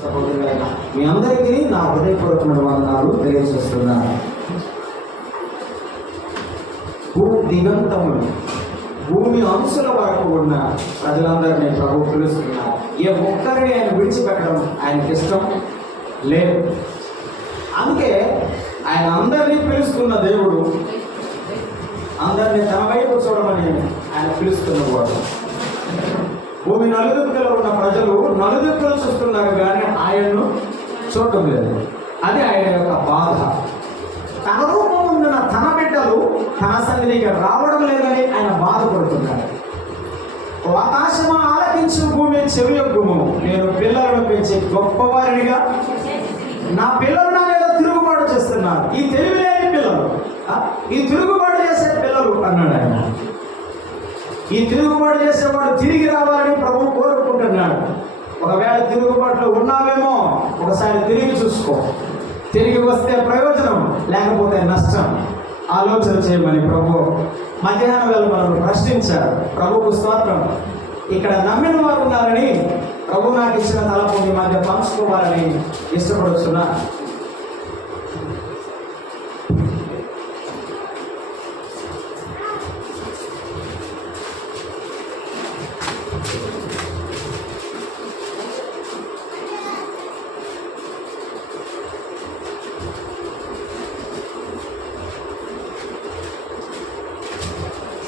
సహోదరులైన మీ అందరికీ నా హృదయపూర్వకమైన వందనాలు తెలియజేస్తున్నాను. దిగంతములు భూమి అంచుల వరకు ఉన్న ప్రజలందరినీ ప్రభు పిలుస్తున్నారు. ఏ ఒక్కరిని ఆయన విడిచిపెట్టడం ఆయనకి ఇష్టం లేదు. అందుకే ఆయన అందరినీ పిలుస్తున్న దేవుడు, అందరినీ తన వైపు చూడమని ఆయన పిలుస్తున్నవాడు. భూమి నలుదిక్కులో ఉన్న ప్రజలు నలుదిక్కులు చూస్తున్నారు కానీ ఆయన్ను చూడటం లేదు. అది ఆయన యొక్క బాధ. తన రూపం ఉన్న తన బిడ్డలు తన సన్నిధికి రావడం లేదని ఆయన బాధపడుతున్నారు. ఆకాశమా ఆలకించు, భూమి చెవియొగ్గుము, నేను పిల్లలను పెంచి గొప్పవారినిగా నా పిల్లలు నా మీద తిరుగుబాటు చేస్తున్నారు. ఈ తెలివిలేని పిల్లలు, ఈ తిరుగుబాటు చేసే పిల్లలు అన్నాడు ఆయన. ఈ తిరుగుబాటు చేసేవాడు తిరిగి రావాలని ప్రభు కోరుకుంటున్నాడు. ఒకవేళ తిరుగుబాటులో ఉన్నావేమో ఒకసారి తిరిగి చూసుకో. తిరిగి వస్తే ప్రయోజనం, లేకపోతే నష్టం. ఆలోచన చేయమని ప్రభు మధ్యాహ్నం వేళ మనం ప్రశ్నించారు. ప్రభుకు స్తోత్రం. ఇక్కడ నమ్మిన వారు ఉన్నారని ప్రభు నాకు ఇచ్చిన తలపు మీ మధ్య పంచుకోవాలని ఇష్టపడుతున్నా.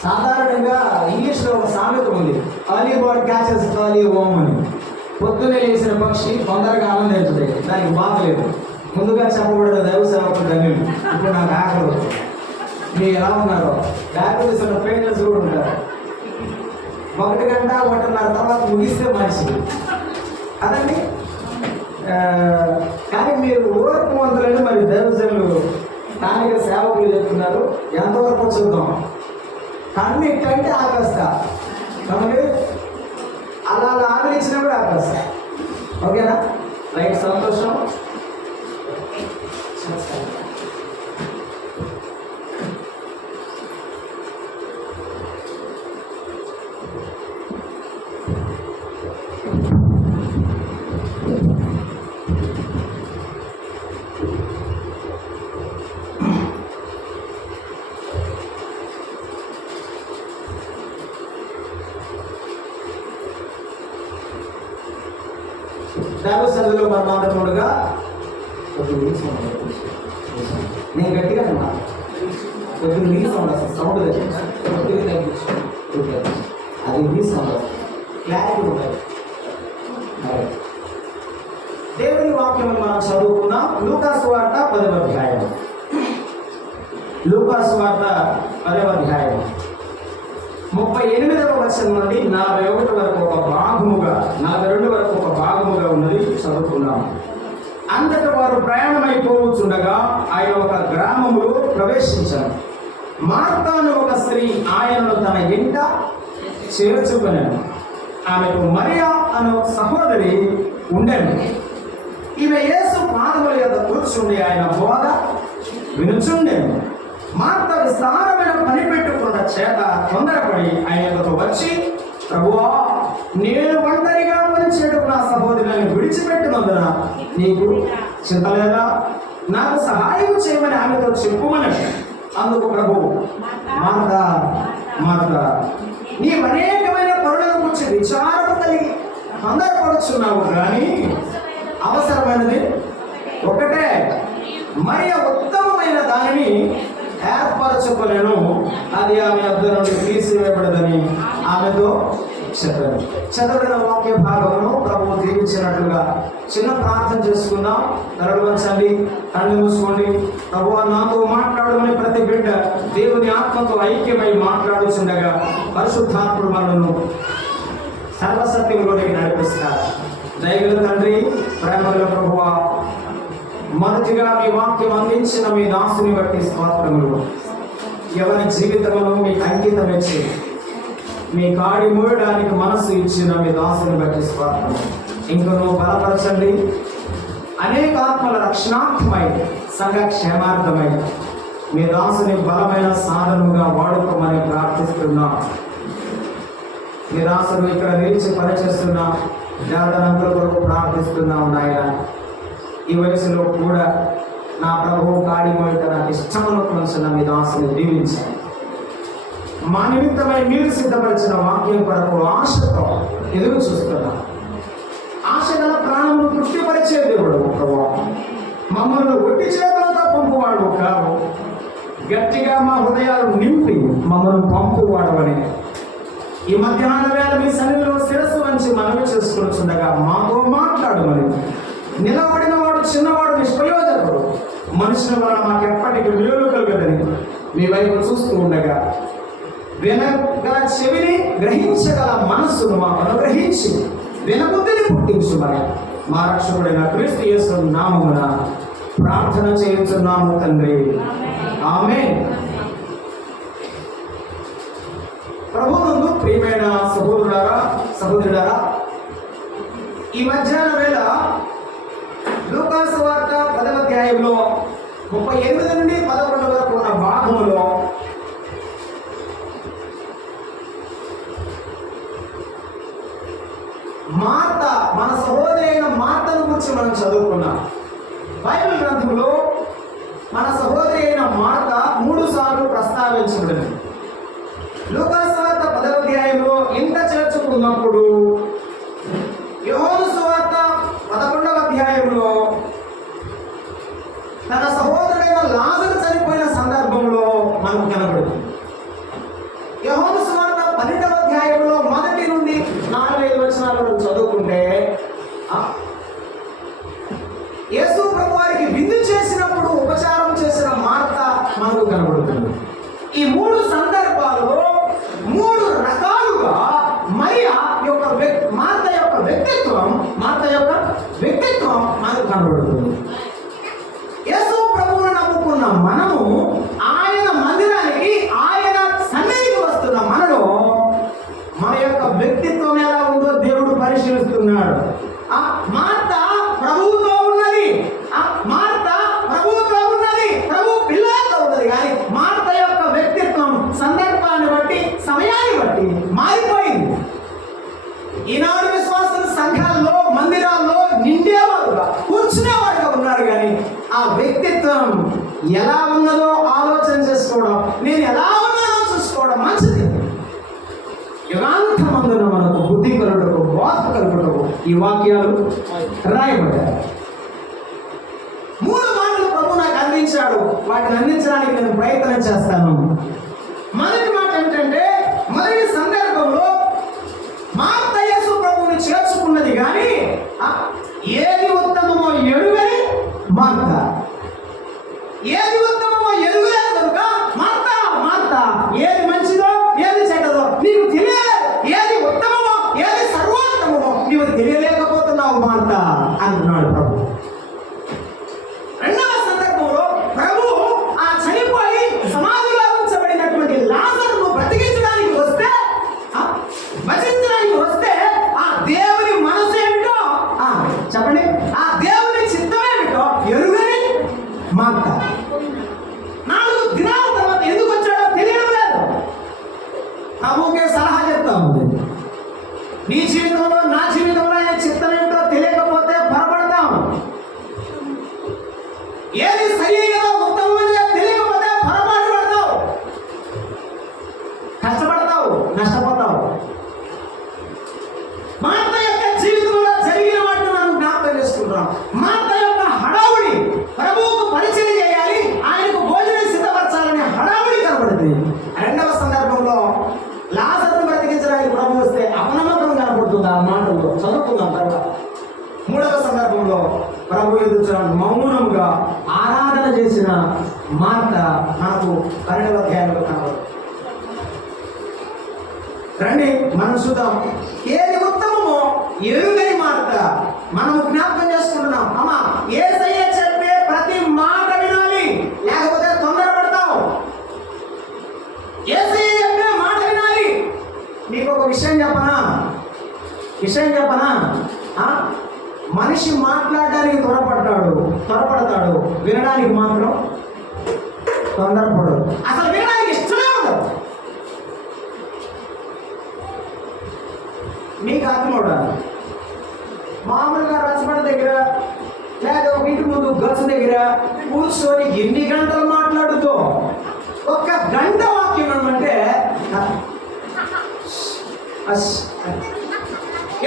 సాధారణంగా ఇంగ్లీష్లో ఒక సామెత ఉంది, అర్లీ బర్డ్ క్యాచెస్ ఎర్లీ వోమ్ అని. పొద్దునే లేచిన పక్షి తొందరగా ఆనందించదు. దానికి బాగలేదు. ముందుగా చెప్పబడిన దైవ సేవకుడు ధన్యులు. ఇప్పుడు నాకు ఆకలి వస్తుంది. మీరు ఎలా ఉన్నారో బ్యాటరీస్ ఉన్న పెయింటర్స్ కూడా ఉంటారు. 1 గంట 1:30 తర్వాత ముగిస్తే మంచిది అదండి. కానీ మీరు ఓర్పువంతులని మరి దైవజనులు స్థానిక సేవకులు చెప్తున్నారు. ఎంతవరకు చూద్దాం. కన్నిటంటే ఆపేస్తా, కాబట్టి అలా ఆదరించినా కూడా ఆపేస్తా. ఓకేనా? రైట్, సంతోషం. దేవసందులో మన మాట్లాడుతుండగా నేను గట్టిగా అన్నా కొద్దిగా నీ సౌండ్ వస్తుంది. సౌండ్ కొద్దిగా తగ్గించు. అది నీ సౌండ్ వస్తుంది, క్లారిటీ ఉంటుంది. దేవుని వాక్యం మనం చదువుకున్నాం. లూకాసు వార్త 10వ అధ్యాయం. లూకాసు వార్త 10వ అధ్యాయం 38వ వచనం నుండి 41 వరకు ఒక భాగముగా, 42 వరకు ఒక భాగముగా ఉన్నది చదువుకున్నాం. అంతటా వారు ప్రయాణమైపోవచ్చుండగా ఆయన ఒక గ్రామములో ప్రవేశించారు. మార్తాను ఒక స్త్రీ ఆయనను తన ఇంట చేర్చుకున్నాను. ఆమెకు మరియా అను సహోదరి ఉండెను. ఈమె యేసు పాదముల యొద్ద కూర్చుండి ఆయన బోధ వినుచుండెను. మార్త విస్తారమైన పని పెట్టుకున్న చేత తొందరపడి ఆయనతో వచ్చి, ప్రభువా, నేను ఒంటరిగా పనిచేయడం నా సహోదరులను విడిచిపెట్టినందున నీకు చింత లేదా? నాకు సహాయం చేయమని ఆమెతో చెప్పుమని. అందుకు ప్రభు, మార్త మార్త, నీవు అనేకమైన పనులను గురించి విచారం కలిగి తొందరపడుచున్నావు, కానీ అవసరమైనది ఒకటే. మరి ఉత్తమమైన దానిని ఏర్పరచుకోలేను, అది ఆమె వద్ద నుండి తీసివేయబడదని ఆమెతో చెప్పారు. చదవబడిన వాక్య భాగంలో ప్రభువు దీవించినట్లుగా చిన్న ప్రార్థన చేసుకుందాం. తరలి వంచండి, కళ్ళు మూసుకోండి. ప్రభువా, నాతో మాట్లాడమని ప్రతి బిడ్డ దేవుని ఆత్మతో ఐక్యమై మాట్లాడుచుండగా పరిశుద్ధాత్ముడు మనను సర్వసత్యంలోనికి నడిపిస్తారు. దయగల తండ్రి, ప్రేమగల ప్రభువా, మొదటిగా మీ వాక్యం అందించిన మీ దాసుని బట్టి స్తోత్రములు. ఎవరి జీవితంలో మీకు అంకితం ఇచ్చి మీ కాడి మూయడానికి మనసు ఇచ్చిన మీ దాసుని బట్టి స్తోత్రము. ఇంకనూ బలపరచండి. అనేక ఆత్మల రక్షణార్థమై, సంఘ క్షేమార్థమై మీ దాసుని బలమైన సాధనముగా వాడుకోమని ప్రార్థిస్తున్నా. మీ దాసులు ఇక్కడ నిలిచి పనిచేస్తున్న దేవతలందరూ కొరకు ప్రార్థిస్తున్నాం నాయన. ఈ వయసులో కూడా నా ప్రభువు కాడి మొదట నాకు ఇష్టమును కొంచెం మీ దాసుని దీవించాలి. మా నిమిత్తమై మీరు సిద్ధపరిచిన వాక్యం కొరకు ఆశతో ఎదురు చూస్తున్నాం. ఆశ గల ప్రాణమును తృప్తిపరిచే దేవుడు ప్రభువా, మమ్మల్ని ఒట్టి చేతులతో పంపువాడు కాదు, గట్టిగా మా హృదయాలు నింపి మమ్మల్ని పంపువాడవని ఈ మధ్యాహ్న వేళ మీ సన్నిధిలో శిరస్సు వంచి మనవి చేసుకుంటుండగా మాతో మాట్లాడమని. నిలబడిన వాడు చిన్నవాడు నిష్ప్రయోజకుడు, మనుషుల వలన మాకు ఎప్పటికీ మేలు కలుగదని మీ వైపు చూస్తూ ఉండగా వినగల చెవిని గ్రహించగల మనస్సును మాకు అనుగ్రహించి వినబుద్ధిని పుట్టించుమని మా రక్షకుడైన క్రీస్తు యేసు నామమున ప్రార్థన చేయుచున్నాము తండ్రి, ఆమేన్. ప్రభువునందు ప్రియమైన సహోదరులారా, ఈ మధ్యాహ్న వేళ లూకా సువార్త 10వ అధ్యాయంలో 38 నుండి 11 వరకు ఉన్న భాగములో మార్త, మన సహోదరి అయిన మార్తను గురించి మనం చదువుకున్నాం. బైబిల్ గ్రంథంలో మన సహోదరి అయిన మార్త 3 సార్లు ప్రస్తావించబడింది. లూకా సువార్త 10వ అధ్యాయంలో ఇంత చేర్చుకున్నప్పుడు, యోహాను సువార్త 11వ అధ్యాయంలో తన సహోదరుడైన లాజరు చనిపోయిన సందర్భంలో మనకు కనబడుతుంది. యోహాను సువార్త 12వ అధ్యాయంలో 1 నుండి 4-5 వచనాలను చదువుకుంటే, యేసు ప్రభు వారికి విందు చేసినప్పుడు ఉపచారం చేసిన మార్త మనకు కనబడుతుంది. ఈ 3 సందర్భాలలో 3 రకాలుగా మరియా యొక్క మార్త యొక్క వ్యక్తిత్వం మనకు కనబడుతుంది. యేసు ప్రభువును నమ్ముకున్న మనము ఆయన మందిరానికి, ఆయన సన్నిధికి వస్తున్న మనలో మన యొక్క వ్యక్తిత్వం ఎలా ఉందో దేవుడు పరిశీలిస్తున్నాడు. ఆ మార్త ప్రభువుతో ఉన్నది, ప్రభు పిల్లలతో ఉన్నది, కానీ మార్త యొక్క వ్యక్తిత్వం సందర్భాన్ని బట్టి, సమయాన్ని బట్టి మారిపోయింది. ఈనాడు విశ్వాసుల సంఘాల్లో, మందిరాల్లో నిండేవారుగా, కూర్చునేవారుగా ఉన్నారు, కానీ ఆ వ్యక్తిత్వం ఎలా ఉన్నదో ఆలోచన చేసుకోవడం, నేను ఎలా ఉన్నానో చూసుకోవడం మంచిది. యుగాంతమందున మనకు బుద్ధి కలుగుటకు, బోధ కలుగుటకు ఈ వాక్యాలు రాయబడ్డాయి. 3 మాటలు ప్రభు నాకు అందించాడు, వాటిని అందించడానికి నేను ప్రయత్నం చేస్తాను. మొదటి మాట ఏంటంటే, మొదటి సందర్భంలో మార్త యేసు ప్రభువుని చేర్చుకున్నది, కానీ ఏది ఉత్తమమో ఎరుగని మార్త. ఏది ఉత్తమమో ఎరుగలేదు కనుక మార్త ఏది మంచిదో ఏది చెడ్డదో నీకు తెలియలేదు, ఏది ఉత్తమమో ఏది సర్వోత్తమమో నీవు తెలియలేకపోతున్నావు మార్త అంటున్నాడు ప్రభు. రెండవ సందర్భంలో ప్రభు ఆ చనిపోయి సమాధిలో ఉంచబడినటువంటి లాజరును బ్రతికించడానికి వస్తే, ఆ దేవుని మనసు ఏమిటో చెప్పండి, ఆ దేవుని చిత్తం ఏమిటో ఎరుగని మార్త. 4 దినాల తర్వాత ఎందుకు వచ్చాడో తెలియడం లేదు. ప్రభువుకే సలహా చెప్తా ఉంది, నీ జీవితంలో, నా జీవితంలో ఆయన చిత్తం ఏంటో తెలియకపోతే పొరపడతాం. ఏది సరిగా ఉత్తమమైనదో తెలియకపోతే పొరపాటు పడతావు, కష్టపడతావు, నష్టపోతావు. మార్త యొక్క జీవితంలో జరిగిన వాటిని మనం జ్ఞాపకం చేసుకుంటున్నాం. మార్త యొక్క హడావుడి, ప్రభువుకు పరిచయం చేయాలి, ఆయనకు భోజనం సిద్ధపరచాలనే హడావుడి కనబడుతుంది. రెండవ సందర్భంలో లాజరును బ్రతికించడానికి ప్రభు వస్తే అపనమ్మకం కనబడుతుంది. ఆ మాటల్లో చదువుకుందాం తర్వాత. 3వ సందర్భంలో ప్రభు ఎదుట మౌనంగా ఆరాధన చేసిన మార్త మనకు 12వ అధ్యాయంలో కనబడుతుంది. రండి మనం చూద్దాం. ఏది ఉత్తమమో ఎరుగని మార్త మనం జ్ఞాపకం చేసుకుంటున్నాం. అమ్మా, యేసయ్య చెప్పే ప్రతి మాట వినాలి, లేకపోతే తొందరపడతావు. యేసయ్య చెప్పే మాట వినాలి. నీకు ఒక విషయం చెప్పనా, మనిషి మాట్లాడడానికి త్వరపడతాడు, వినడానికి మాత్రం తొందరపడదు. అసలు వినడానికి ఇష్టమే ఉండదు. మీకు అర్థమవుతాను. మామూలుగా రచ్చబండ దగ్గర లేదా ఒక ఇంటి ముందు గచ్చు దగ్గర కూర్చొని ఎన్ని గంటలు మాట్లాడుతూ ఒక్క గంట వాక్యం అంటే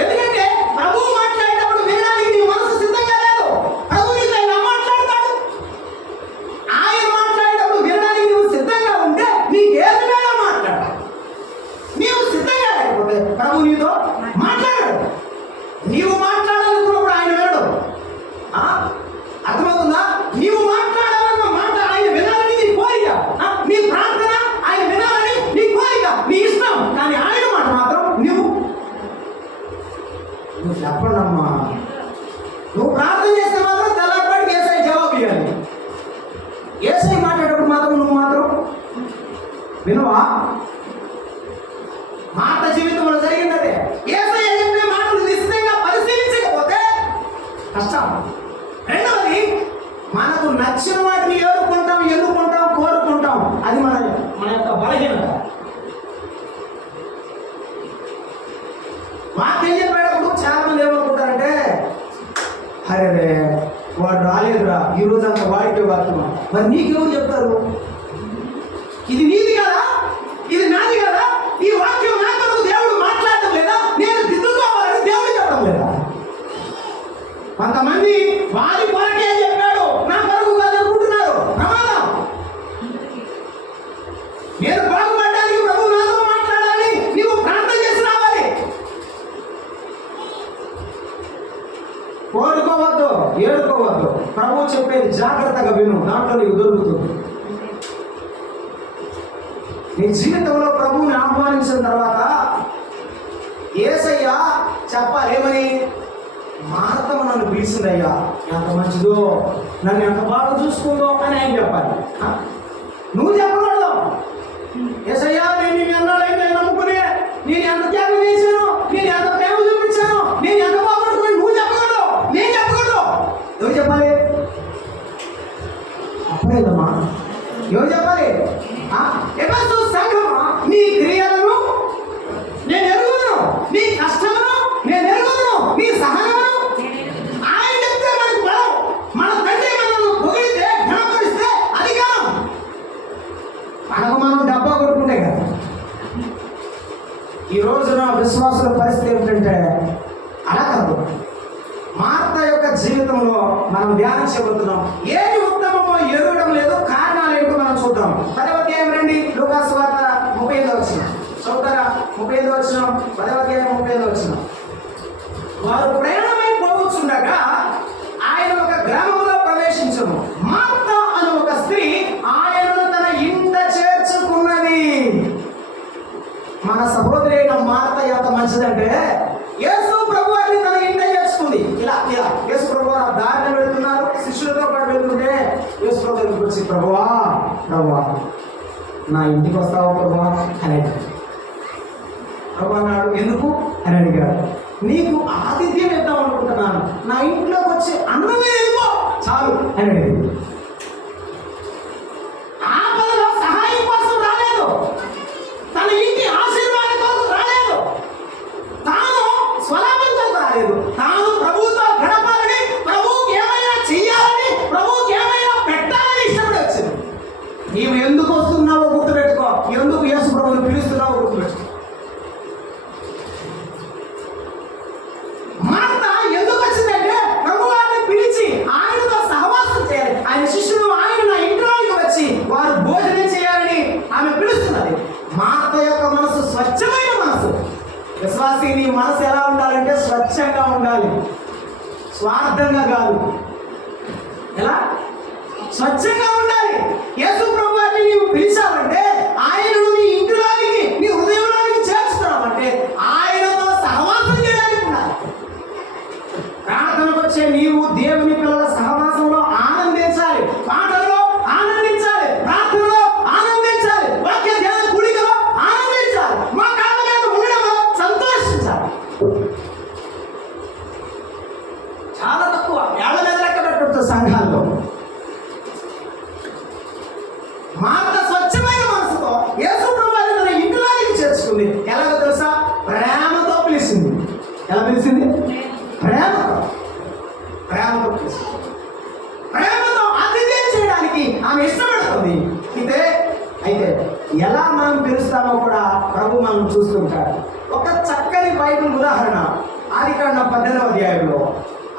ఎందుకంటే ప్రభు మాట్లాడేటప్పుడు వినడానికి నీ మనసు సిద్ధంగా లేదు. ప్రభు నీతో ఎలా మాట్లాడతాడు? ఆయన మాట్లాడేటప్పుడు వినడానికి నువ్వు సిద్ధంగా ఉంటే నీకు ఏది వేళ మాట్లాడాలి. నీవు సిద్ధంగా లేకపోతే ప్రభు నీతో మాట్లాడాడు. నీవు మాట్లాడాలనుకున్నప్పుడు ఆయన వినడు. అర్థమవుతుందా? నీవు మాట్లాడాలన్న మాట ఆయన వినాలని నీ కోరిక, నీ ప్రార్థన ఆయన వినాలని నీ కోరిక, నీ ఇష్టం. కానీ ఆయన మాట మాత్రం నువ్వు చెప్పండమ్మా. నువ్వు ప్రార్థన చేస్తే మాత్రం తెల్లపాటికి ఏసై జవాబు ఇవ్వాలి. ఏసై మాట్లాడేటప్పుడు మాత్రం నువ్వు మాత్రం వినవా? మాట జీవితంలో జరిగినదే. ఏసై చెప్పిన మాటలు నిశ్చితంగా పరిశీలించకపోతే కష్టం. రెండవది, మనకు నచ్చిన వాటిని ఏరుకుంటాం, ఎన్నుకుంటాం, కోరుకుంటాం. అది మన యొక్క బలహీనత. వాక్యం చెప్పేటప్పుడు చాలా మంది ఏమనుకుంటారంటే, అరే వాడు రాలేదురా ఈరోజు అంత వాడికే వాక్యం. మరి నీకెవరు చెప్తారు? ఇది నీది కదా, ఇది నాది కదా. ఈ వాక్యం నా కొరకు దేవుడు మాట్లాడటం లేదా? నేను దిద్దుకోవాలని దేవుడు చెప్పడం లేదా? కొంతమంది వారి కొరకే చెప్పాడు, నా కొరకు కాదు అనుకుంటున్నారు. ప్రమాదం. నేను బాగుపడడానికి ప్రభు నాతో మాట్లాడాలి, నీవు ప్రార్థన చేసి రావాలి. కోరుకోవద్దు, ఏడుకోవద్దు. ప్రభు చెప్పేది జాగ్రత్తగా విను, దాంట్లో నీకు దొరుకుతుంది. నీ జీవితంలో ప్రభువుని ఆహ్వానించిన తర్వాత యేసయ్య చెప్పాలి ఏమని? మార్తమ్మ నన్ను పిలిచిందయ్యా, ఎంత మంచిదో, నన్ను ఎంత బాగా చూసుకుందో అని ఆయన చెప్పాలి. నువ్వు చెప్పకూడదు. యేసయ్యా నేను నిన్ను ఎన్నాళ్ళైతే నమ్ముకునే, నేను ఎంత త్యాగం చేశాను, నేను ఎంత ప్రేమ చూపించాను, నేను ఎంత బాగుంటున్నాను నువ్వు చెప్పకూడదు, నేను చెప్పకూడదు. ఎవరు చెప్పాలి? అప్పుడేదమ్మా ఎవరు చెప్పాలి? ఎఫెసు సంఘమా, నీ క్రియలను నేను ఎరుగుదును, నీ కష్టమును నేను ఎరుగుదును, నీ సహనమును. ఆయన చెప్తే మనకు బలం. మన తండ్రి మనల్ని పొగిడితే, ఘనపరిస్తే అధికారం. మనకు మనం డబ్బా కొట్టుకుంటే కదా. ఈ రోజున విశ్వాసుల పరిస్థితి ఏమిటంటే అలా కాదు. మార్త యొక్క జీవితంలో మనం ధ్యానించబోతున్నాం. ఏది ఉత్తమమో ఎరగడం లేదు. కారణాలు ఏంటో మనం చూద్దాం. 10వ అధ్యాయం రండి, లూకాసు వార్త 35వ వచనం చదువుతారా? 35వ వచనం, 10వ అధ్యాయం 35వ వచనం. వారు ప్రయాణమై పోవచ్చుండగా ఆయన ఒక గ్రామంలో ప్రవేశించును. మార్త అనే ఒక స్త్రీ ఆయనను తన ఇంట చేర్చుకున్నది. మన సహోదరైన మార్త ఎంత మంచిదంటే, యేసు ప్రభు వారిని తన ఇంట చేర్చుకుంది. ఇలా యేసు ప్రభు వారు దారిని వెళ్తున్నారు, శిష్యులతో పాటు వెళ్తుంటే యేసు ప్రభు దగ్గరికి వచ్చి, ప్రభువా నా ఇంటికి వస్తావా ప్రభువా అని అడిగాడు. ప్రభు అన్నాడు, ఎందుకు అని అడిగాడు. నీకు ఆతిథ్యం ఇద్దాం అనుకుంటున్నాను, నా ఇంట్లోకి వచ్చి అన్నమే వెళ్ళిపో చాలు అని అడిగింది. ఆపదలో సహాయం కోసం రాలేదు, తన ఇంటి ఆశీర్వాదం కోసం రాలేదు, తాను స్వలాభం కోసం రాలేదు. తాను ప్రభువుతో గడపాలని, ప్రభువుకి ఏమైనా చెయ్యాలని, ప్రభువుకి ఏమైనా పెట్టాలని ఇష్టపడి వచ్చింది. నీవు ఎందుకు వస్తున్నావో గుర్తుపెట్టుకో, ఎందుకు యేసు ప్రభువుని పిలుస్తున్నావో గుర్తుపెట్టుకో. మార్త ఎందుకు వచ్చిందంటే, ప్రభువారిని పిలిచి ఆయనతో సహవాసం చేయాలి, ఆయన శిష్యులు ఆయన నా ఇంట్లోకి వచ్చి వారు భోజనం చేయాలని ఆమె పిలుస్తున్నది. మార్త యొక్క మనసు స్వచ్ఛమైన మనసు. విశ్వాసి, నీ మనసు ఎలా ఉండాలంటే స్వచ్ఛంగా ఉండాలి, స్వార్థంగా కాదు. ఎలా? స్వచ్ఛంగా ఉండాలి. యేసు ప్రభువారిని నీవు పిలిచావంటే, ఆయనను నీ ఇంటిలోనికి, నీ హృదయంలోనికి చేర్చుకున్నావంటే ఆయనతో సహవాసం చేయడానికి ఉండాలి. ప్రార్థనకు వచ్చే నీవు దేవుని పిల్లల సహవాసంలో ఆనందించాలి, పాటల్లో ఆనందించాలి, ప్రార్థనలో ఆనందించాలి, వాక్య ధ్యాన కూడికలో ఆనందించాలి, మా కాళ్ళ మీద ఉండడంలో సంతోషించాలి. చాలా తక్కువ, ఏళ్ల మీద లెక్క పెట్టవచ్చు సంఘాల్లో. మార్త స్వచ్ఛమైన మనసుతో యేసు ప్రభువుని తన ఇంటిలోకి చేర్చుకుంది. ఎలాగో తెలుసా? ప్రేమతో పిలిచింది. ఎలా పిలిచింది? ప్రేమతో. ప్రేమతో ఆతిథ్యం చేయడానికి ఆమె ఇష్టపడుతుంది. అయితే ఎలా మనం పిలుస్తామో కూడా ప్రభు మనం చూస్తుంటాడు. ఒక చక్కని బైబిల్ ఉదాహరణ ఆదికాండం 18వ అధ్యాయంలో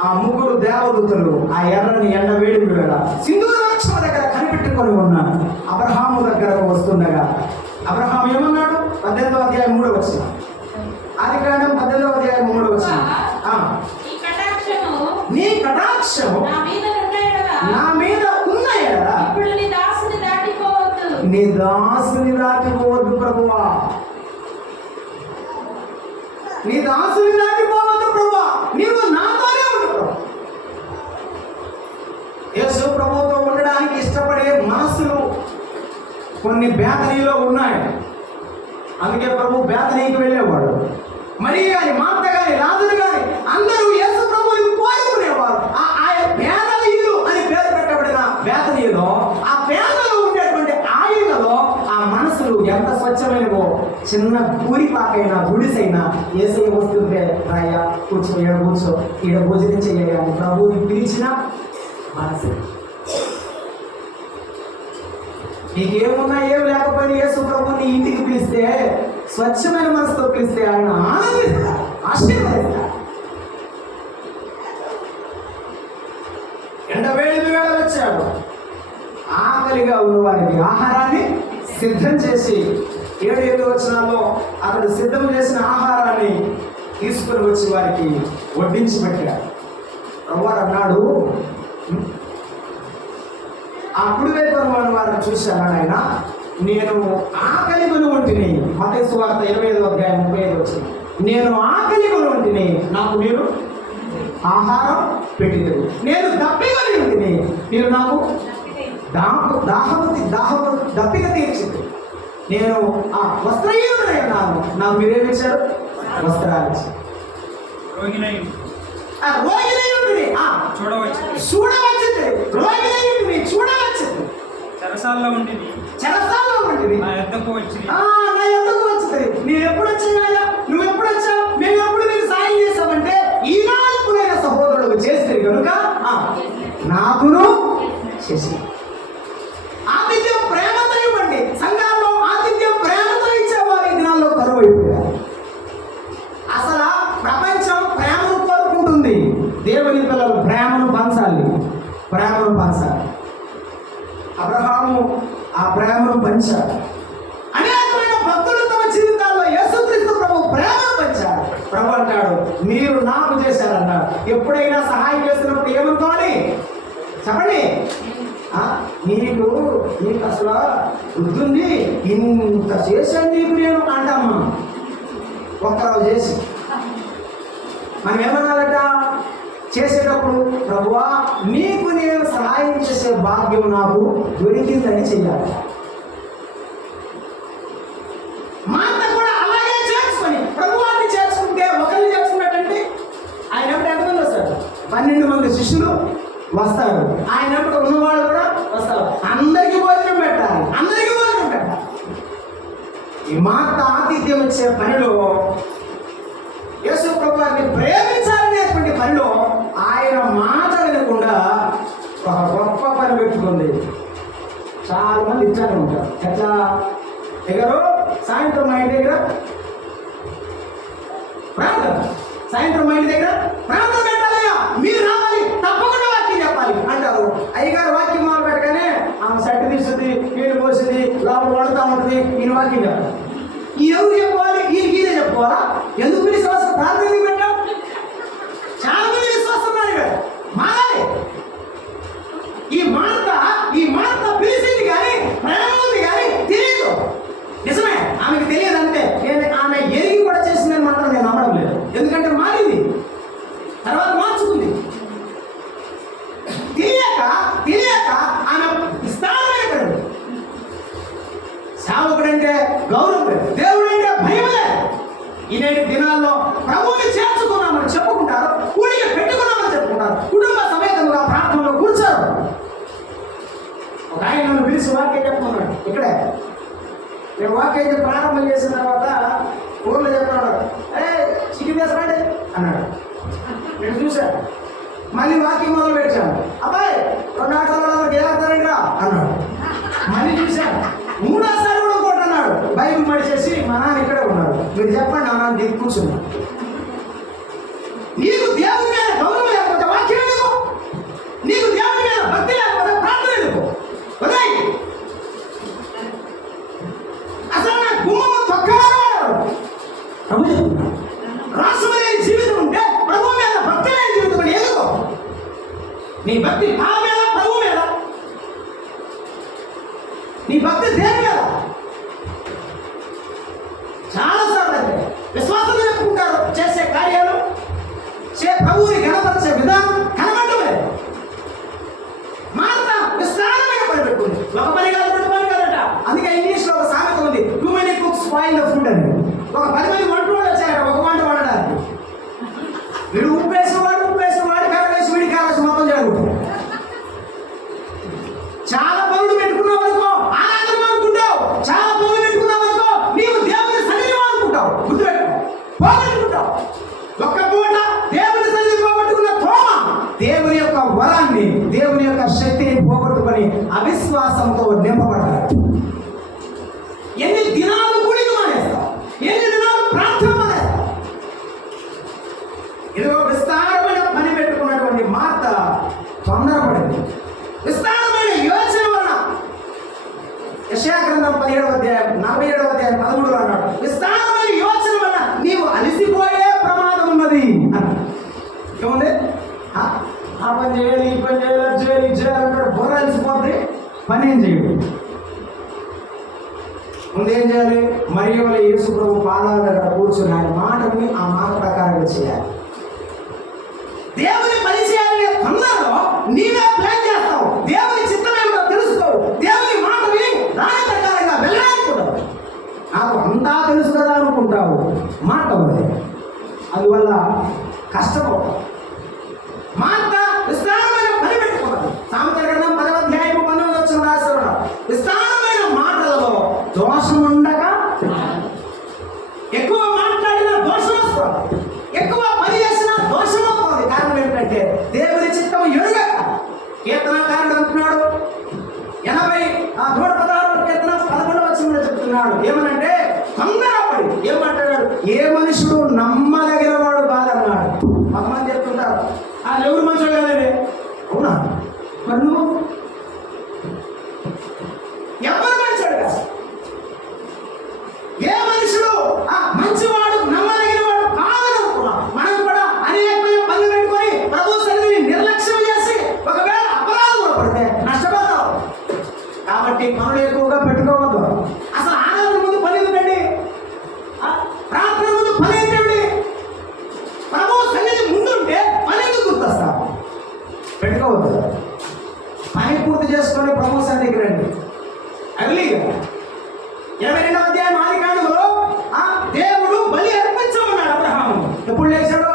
ఆ ముగ్గురు దేవదూతలు ఆ ఎర్రని ఎండ వేడి వేళ సింధూర వృక్షం దగ్గర కనిపెట్టుకొని ఉన్నారు. అబ్రహాము దగ్గరకు వస్తుండగా అబ్రహాం ఏమన్నాడు? 18వ అధ్యాయం 3వ వచనం. ఆదికాండం 18వ అధ్యాయం 3వ వచనం. నీ కటాక్షము నా మీద ఉన్న ఎడల నీ దాసుని దాటిపోవద్దు ప్రభువా, నీ దాసుని దాటిపోవద్దు ప్రభువా, నీవు నాతోనే ఉండు. యేసు ప్రభువుతో ఉండడానికి ఇష్టపడే మనసులు కొన్ని బేతనీలో ఉన్నాయి. అందుకే ప్రభు బేతనీకి వెళ్ళేవాడు. మరి కానీ మార్త కానీ లాజరు కానీ అందరూ యేసు ప్రభువుని కోరుకునేవారు. ఆయన పేదలు అని పేరు పెట్టబడిన బేతనీలో ఆ పేదలు ఉండేటువంటి ఆయనలో ఆ మనసులు ఎంత స్వచ్ఛమైనవో, చిన్న పూరిపాకైనా గుడిసైనా యేసయ్య వస్తుంటే రాయ్యా కూర్చో, ఈడ కూర్చో, ఈడ భోజనం చేయాలి ప్రభువుని పిలిచిన మనసు. నీకేమున్నా ఏం లేకపోయినా యేసు ప్రభుని ఇంటికి పిలిస్తే, స్వచ్ఛమైన మనసుతో పిలిస్తే ఆయన ఆనందిస్తాడు, ఆశీర్వదిస్తాడు. ఎండవేడి వేళ వచ్చాడు. ఆకలిగా ఉన్న వారికి ఆహారాన్ని సిద్ధం చేసి 7 వచనాల్లో అతడు సిద్ధం చేసిన ఆహారాన్ని తీసుకుని వచ్చి వారికి వడ్డించి పెట్టాడు. ప్రభువారు అన్నాడు, ఆ కుడివైపున వారిని చూశాను ఆయన, నేను ఆకలి కొని ఉంటిని. మత్తయి సువార్త 25వ అధ్యాయం 35వ వచనం. నేను ఆకలి కొని ఉంటిని, నాకు మీరు ఆహారం పెట్టింది. నేను దప్పికొని ఉంటిని, మీరు నాకు దప్పిక తీర్చింది. నేను ఆ వస్త్రహీనుడైనాను, నాకు మీరేమిచ్చారు? వస్త్రాలు ఇచ్చారు. చూడవచ్చింది. చెరసాల్లో ఉండింది నా యొద్దకు వచ్చింది. నేను ఎప్పుడు వచ్చాయా, నువ్వు ఎప్పుడు వచ్చావు, మేము ఎప్పుడు నీకు సాయం చేసామంటే ఈనాడుకులైన సహోదరుడు చేస్తే కనుక నాకును చేసి ఆతిథ్యం ప్రేమతో ఇవ్వండి. సంఘాల్లో ఆతిథ్యం ప్రేమతో ఇచ్చేవారు ఈ దినాల్లో కరువు అయిపోయారు. అసలు ప్రపంచం ప్రేమను కోరుకుంటుంది. దేవుని పిల్లలు ప్రేమను పంచాలి. అబ్రహాము ఆ ప్రేమను పంచాడు. అనేకమైన భక్తులు తమ జీవితాల్లో యేసుక్రీస్తు ప్రభు ప్రేమను పంచారు. ప్రభు అంటాడు, మీరు నాకు చేశారన్నాడు. ఎప్పుడైనా సహాయం చేస్తున్నప్పుడు ఏమనుకోవాలి చెప్పండి? నీకు అసలు బుద్ధుంది, ఇంత చేశాను నీకు నేను అంటాము. ఒక్కరోజు చేసి మనం ఏమన్నారట చేసేటప్పుడు, ప్రభువా నీకు నేను సహాయం చేసే భాగ్యం నాకు దొరికిందని చెయ్యాలి. మాట కూడా అలాగే చేసుకొని ప్రభువాన్ని చేసుకుంటే ఒకరిని చేసుకున్నట్టండి. ఆయన ఎప్పుడు ఎంతమంది వస్తారు? 12 మంది శిష్యులు వస్తారు. ఆయన ఎప్పుడు ఉన్నవాళ్ళు కూడా వస్తారు. అందరికీ భోజనం పెట్టాలి. ఈ మాట ఆతిథ్యం ఇచ్చే పనిలో, యేసు ప్రభువాన్ని ప్రేమించాలనేటువంటి పనిలో ఆయన మాట వినకుండా ఒక గొప్ప పని పెట్టుకుంది. చాలా మంది ఇట్లానే ఉంటారు. ఎట్లా ఎగరు సాయంత్రం మా ఇంటి దగ్గర ప్రాంతం, ప్రాంతం పెట్టాలయ్యా, మీరు రావాలి, తప్పకుండా వాక్యం చెప్పాలి అంటారు. అయ్యగారు వాక్యం మొదలు పెట్టగానే ఆమె సట్టి తీస్తుంది, నీళ్ళు పోసింది, లోపల పడుతూ ఉంటుంది, ఈయన వాక్యం చెప్పాలి. ఈ ఎవరు చెప్పుకోవాలి? ఈయన చెప్పుకోవాలా? ఎందుకు విశ్వాసం ప్రార్థన పెట్టాం? చాలా మంది విశ్వాసం మారాలి. ఈ మాట పిలిచింది కానీ ప్రేమ ఉంది కానీ తెలియదు. నిజమే, ఆమెకు తెలియదు అంతే. ఆమె ఎరిగి కూడా చేసిందని మాత్రం నేను నమ్మడం లేదు. ఎందుకంటే మారింది, తర్వాత మార్చుకుంది. తెలియక ఆమె స్థానమైపోయింది. సేవకుడంటే గౌరవం లేదు, దేవుడంటే భయం లేదు. ఈనాటి దినాల్లో ప్రభువుని చేర్చుకున్నామని చెప్పుకుంటారు, కూడిక పెట్టుకున్నామని చెప్పుకుంటారు, కుటుంబ సమేతంగా ప్రార్థనలో కూర్చోరు. ఒక ఆయన నన్ను పిలిచి వాక్యం చెప్పుకున్నాడు. ఇక్కడే నేను వాక్యం ప్రారంభం చేసిన తర్వాత ఊళ్ళో చెప్తున్నాడు, చికెన్ వేసరాండి అన్నాడు. నేను చూశాను. మళ్ళీ వాకింగ్ మొదలు పెట్టాను. అబ్బాయి 2 ఆటోలు గెలుస్తారండి రా అన్నాడు. మళ్ళీ చూశాను. 3వ కూడా ఇంకోటి అన్నాడు. బైబిల్ మడిచేసి మా నాన్న ఇక్కడే ఉన్నాడు. మీరు చెప్పండి నా నాన్న దిగి కూర్చున్నాడు. నీకు దేవుని మీద గౌరవం లేకపోతే వాక్యం ఎందుకు? నీకు దేవుని మీద భక్తి లేకపోతే ప్రార్థన ఎందుకు? అసలు నా గుమ్మము తొక్కవాడు ప్రభు చెప్తున్నాడు. రాష్ట్రమైన జీవితం ఉంటే ప్రభు మీద భక్తి లేని జీవితం ఎందుకు? నీ భక్తి నా మీద, ప్రభు మీద. నీ భక్తి దేని మీద? చాలాసార్లు అయితే విశ్వాసం చెప్పుకుంటారు, చేసే కార్యాలు ప్రభువుని గణపరిచే విధానం కనబడమే. మార్త విస్తారమైన పని పెట్టుకుంది. ఒక పని కాదు, 2 పని కాదట. అందుకే ఇంగ్లీష్ లో ఒక సామెత ఉంది, too many cooks spoil the food అని. ఒక 10 మంది వంటలు వచ్చారట ఒక వంట వండడానికి. వీడు ఉప్పేసి వాడు కారవేసి వీడి కారవేసి మొత్తం జరుగుతుంది. చాలా పనులు పెట్టుకున్నావు అనుకో ఆనందం అనుకుంటావు. చాలా పనులు పెట్టుకున్నావు అనుకో నీవు దేవుని సన్నిధి అనుకుంటావు. గుర్తుపెట్టుకో, పోగొట్టుకుంటావు. ఒక్క పూట దేవుని సన్నిధి పోగొట్టుకున్న తోమ దేవుని యొక్క వరాన్ని, దేవుని యొక్క శక్తిని పోగొట్టుకొని అవిశ్వాసంతో నింపబడ్డాడు. ఎన్ని దినాలు గుడికి మానేస్తావు? ఎన్ని దినాలు ప్రార్థన మానేస్తావు? ఇదిగో విస్తారమైన పని పెట్టుకున్నటువంటి మార్త తొందరపడింది. విస్తారమైన యోచన వలన యెషయా గ్రంథం 17వ అధ్యాయం 47వ అధ్యాయం 13లో అన్నాడు, విస్తారమైన యోచన వలన నీవు అలసిపోయే ప్రమాదం ఉన్నది అన్నాడు. ఏముంది? ఆ పని చేయాలి, ఈ పని చేయాలి, చేయాలి చేయాలంటాడు. బుర్ర అలసిపోతే పని ఏం చేయడు. ముందేం చేయాలి? మరియమ్మ యేసు ప్రభు పాదాల దగ్గర కూర్చొని ఆయన మాటని ఆ మాట ప్రకారంగా చేయాలి. దేవుని పని చేయాలనే తొందరలో నీవే ప్లాన్ చేస్తావు. దేవుని చిత్తం ఏమిటో తెలుసుకోవు. దేవుని మాట విని దాని ప్రకారంగా వెళ్ళాలనుకుంటావు. నాకు అంతా తెలుసు కదా అనుకుంటావు. మాట ఉంది, అందువల్ల కష్టపడతావు. మాట విస్తారమైన పని పెట్టుకోవాలి. సామెతల గ్రంథం 10వ అధ్యాయం 19వ వచనం రాస్తున్నాడు, విస్తారమైన మాటలలో దోషం ఉండక, ఎక్కువ మాట్లాడిన దోషం వస్తుంది, ఎక్కువ పని చేసిన దోషం అవుతుంది. కారణం ఏంటంటే దేవుని చిత్తం ఎరుగక. కీర్తనకారుడు అంటున్నాడు 116వ కీర్తన 11వ వచనంలో చెప్తున్నాడు ఏమనంటే, తొందరపడి ఏమంటాడు, ఏ మనుషుడు నమ్మదగినవాడు కాదన్నాడు. కొంతమంది చెప్తుంటారు ఎవరు మంచోడు కదండి. అవునా? మరి నువ్వు ఎవరు మంచోడు కాదు? ఏ మనుషుడు మంచివాడు నమ్మదగినవాడు కాదని అనుకున్నాం. మనం కూడా అనేకమైన పనులు పెట్టుకొని ప్రభు సన్నిధిని నిర్లక్ష్యం చేసి ఒకవేళ అపరాధం పడితే నష్టపోతాం. కాబట్టి పనులు ఎక్కువగా పెట్టుకోవద్దు. అసలు ఆనందం ముందు పని ఎందుకండి? ప్రార్థన ముందు పని ఏంటండి? ప్రభు సన్నిధి ముందుంటే పని ఎందుకు గుర్తొస్తాం? పెట్టుకోవద్దు. పని పూర్తి చేసుకొని ప్రభు సన్నిధికి రండి. అర్లీగా 22వ అధ్యాయం ఆదికాండంలో దేవుడు బలి అర్పించమన్నాడు అబ్రహాము. ఎప్పుడు లేచాడు?